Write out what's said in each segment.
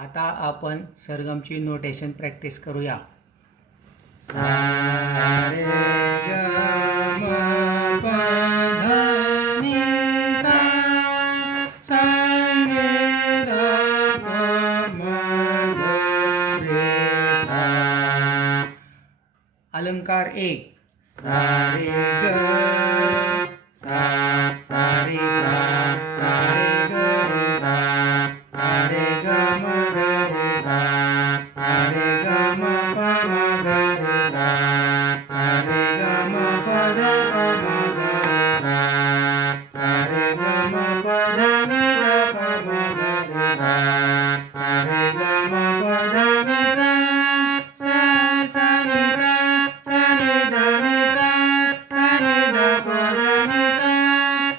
आता आपण सरगमची notation practice करूया. सा रे ग म प ध नि सा, सा रे ध प म ग रे सा. अलंकार 1. सा रे ग सा, सा रे सा, सा रे ग रे सा, सा रे ग म ग रे सा, सा रे ग म प म ग रे सा, सा रे ग म प ध प म ग रे सा, सा रे ग म प ध नि ध प म ग रे सा, सा रे ग म प ध नि सा, सा सा रे सा, सा रे ध नि सा, सा रे ध प ध नि सा,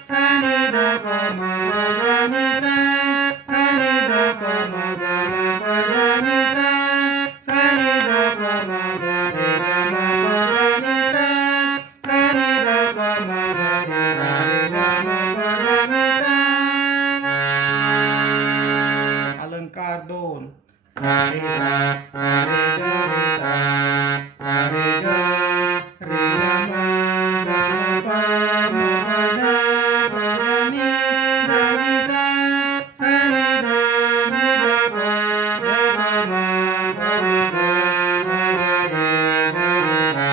सा रे ध प म ग ध नि सा, सा रे ध प म ग रे प ध नि सा, सा रे ध प म ग रे ग म प ध नि सा, सा रे ध प म ग रे सा रे ग म प ध नि सा. अलंकार 2. सा रे सा, सा रे ग रे सा, सा रे ग रे ग म ग म प म प ध प ध नि ध नि सा, सा रे ध नि ध प ध प म ग रे ग म ग रे ग रे सा.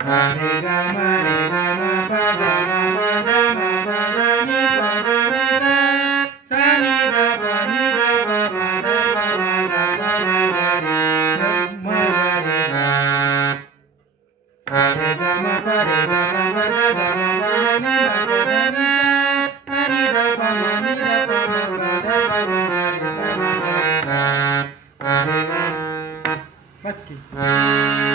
सा रे ग म रे ग म प ग म प ध म प ध नि प ध नि सा, सा रे ध प नि ध प म ध प म ग प ध ग रे ग म ग रे सा. सा रे ग म प रे ग म प ध ग म प ध नि म प ध नि सा, सा नि ध प म नि ध प म ग ध प म ग रे ग म ग रे सा. सा रे ग बस की.